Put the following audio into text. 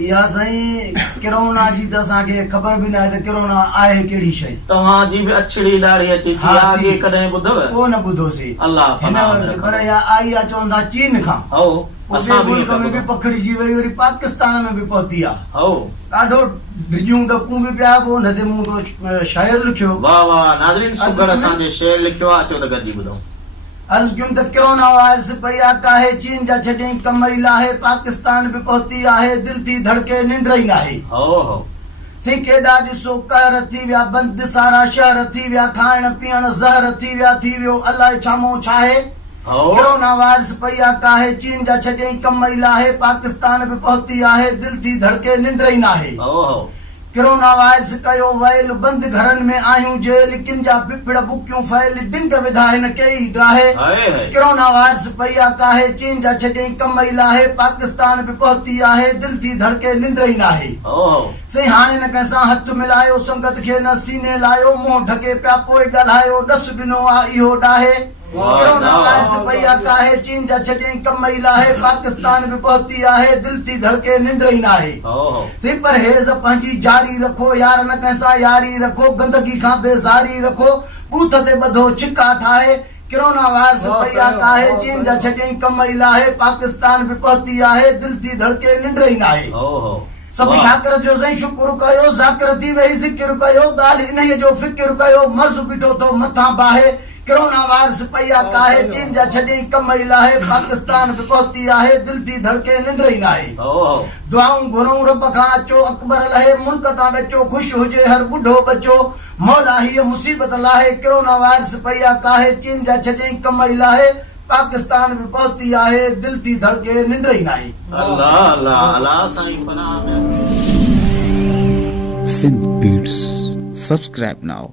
या साईं कोरोना जी त असांखे ख़बर बि न आहे त कोरोना आहे कहिड़ी शइ। तव्हांजी बि अछड़ी लाड़ी अचे थी आगे कॾहिं ॿुधव? को न ॿुधोसीं। अल्लाह हिन पर या आई आहे चवंदा चीन खां। हो असां बि मुल्क में बि पखड़िजी वई, वरी पाकिस्तान में बि पहुती आहे। हो ॾाढो डिॼूं डकूं बि पिया। पोइ हुन ते मूं हिकिड़ो शाइर लिखियो। वाह वाह नाज़रीन, सुगड़ असांजे शेर लिखियो आहे, अचो त गॾिजी ॿुधूं। अर्ज़ कयूं त कोरोना वायरस पई आहे काहे, चीन जा छॾियईं कम ई लाहे, पाकिस्तान बि पहुती आहे, दिल थी धड़के निंड ई नाहे। सी केॾा ॾिसो कहर थी विया, बंद सारा शहर थी विया, खाइण पीअण ज़हर थी विया, थी वियो अलाए छामो छाहे। कोरोना वायरस पई आहे काहे, चीन जा छॾियईं कम ई लाहे, पाकिस्तान बि पहुती आहे, दिल थी धड़के निंड ई नाहे। कोरोना वायरस कयो वयल बंद घरनि में आहियूं जेल, किन जा पिपड़ बुकियूं फैल, डिंग विधा हिन कई ड्राहे। कोरोना वायरस पई आहे काहे, चीन जा छॾियईं कम ई लाहे, पाकिस्तान बि पहुती आहे, दिल थी धड़के निंड ई नाहे। सही हाणे न कंहिंसां हथ मिलायो, संगत खे न सीने लायो, मुंहुं ढके पिया पोइ ॻाल्हायो, डस ॾिनो आहे इहो ॾाहे। कोरोना वायरस पई आहे काहे, चीन जा छॾियईं कम ई लाहे, पाकिस्तान बि पहुती आहे, दिल थी धड़के निंड ई नाहे। सी परहेज़ पंहिंजी जारी रखो, यार न कंहिंसां यारी रखो, गंदगी खां बेज़ारी रखो, बूथ ते ॿधो छिका ठाहे। कोरोना वायरस पई आहे काहे, चीन जा छॾियईं कम ई लाहे, पाकिस्तान बि पहुती आहे, दिल थी धड़के निंड ई नाहे। सभु शाकिर जो साईं शुकुर कयो, ज़ाकिर थी वई ज़िक्र कयो, ॻाल्हि इन्हीअ जो फिक्र कयो, मर्ज़ बीठो थो मथां बाहे। कोरोना वायरस पई आहे काहे, चीन जा छॾियईं कम ई लाहे, पाकिस्तान बि पहुती आहे, दिल थी धड़के निंड ई नाहे। दुआऊं घुरूं रब खां अचो, अकबर लहे मुल्क तां बचो, ख़ुशि हुजे हर ॿुढो बचो, मौला हीअ मुसीबत लाहे। कोरोना वायरस पई आहे काहे, चीन जा छॾियईं कम ई लाहे, पाकिस्तान बि पहुती आहे, दिल थी धड़के निंड ई नाहे। अल्लाह अल्लाह अल्लाह साईं पनाह में। Synth Beats. Subscribe now.